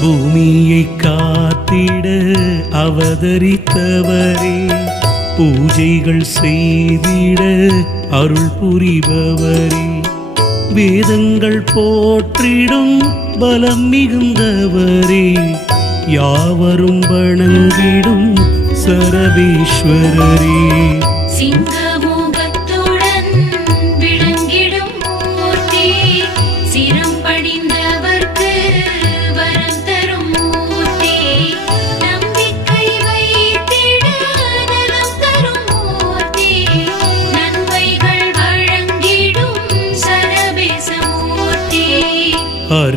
பூமியை காத்திட அவதரித்தவரே பூஜைகள் செய்திட அருள் புரிபவரே. வேதங்கள் போற்றிடும் பலம் மிகுந்தவரே யாவரும் வணங்கிடும் சரவீஸ்வரரே சிங்க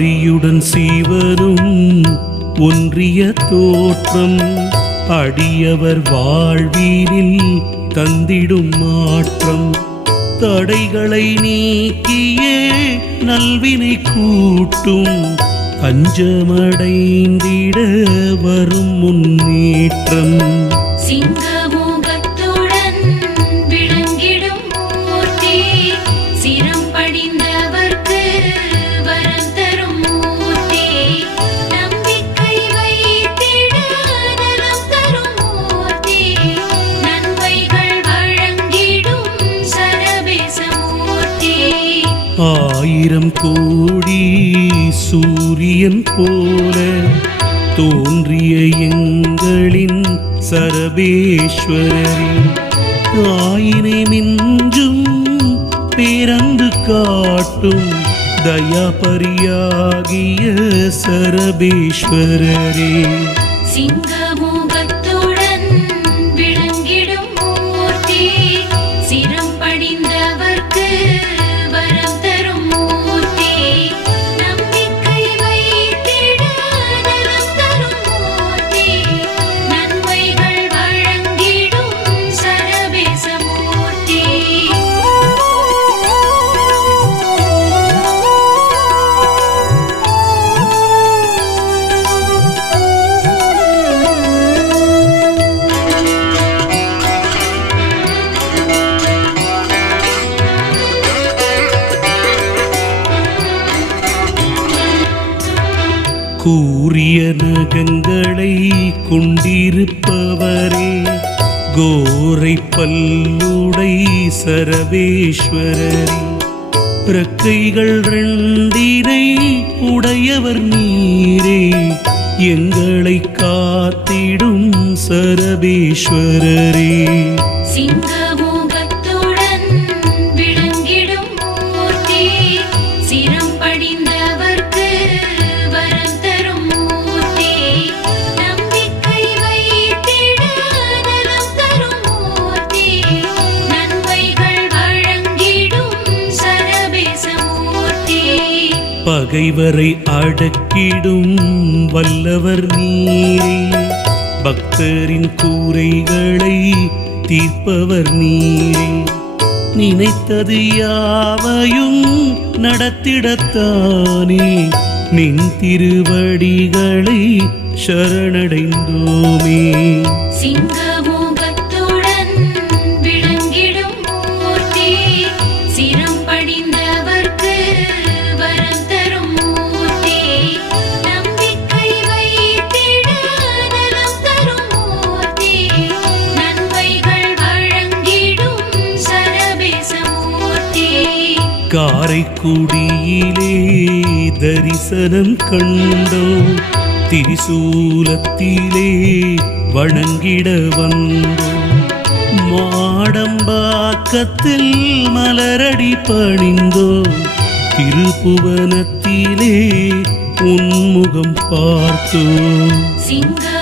அரியுடன் சீவரும் ஒன்றிய தோற்றம். அடியவர் வாழ்வீரில் தந்திடும் மாற்றம். தடைகளை நீக்கியே நல்வினை கூட்டும். அஞ்சமடைந்திட வரும் முன்னேற்றம். ஆயிரம் கோடி சூரியன் போல தோன்றிய எங்களின் சரபேஸ்வரரே. ஆயினை மிஞ்சும் பேரன்பு காட்டும் தயாபரியாகிய சரபேஸ்வரரே. சிங்க கூறிய நகங்களை கொண்டிருப்பவரே கோரை பல்லுடை சரவேஸ்வரரே பிரக்கைகள் ரெண்டினை உடையவர் நீரே எங்களை காத்திடும் சரபேஸ்வரரே. பகைவரை அடக்கிடும் வல்லவர் நீரே. பக்தரின் கூரைகளை தீர்ப்பவர் நீரே. நினைத்தது யாவையும் நடத்திடத்தானே. நின் திருவடிகளை சரணடைந்தோமே. சிங்கமுகத்துடன் காரைக்குடியிலே தரிசனம் கண்டோம். திரிசூலத்திலே வணங்கிட வந்தோம். மாடம்பாக்கத்தில் மலரடி பணிந்தோம். திருப்புவனத்திலே உன்முகம் பார்த்தோம். சிங்க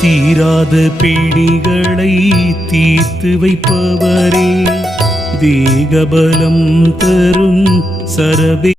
தீராத பிடிகளை தீர்த்து வைப்பவரே. தேகபலம் தரும் சரபி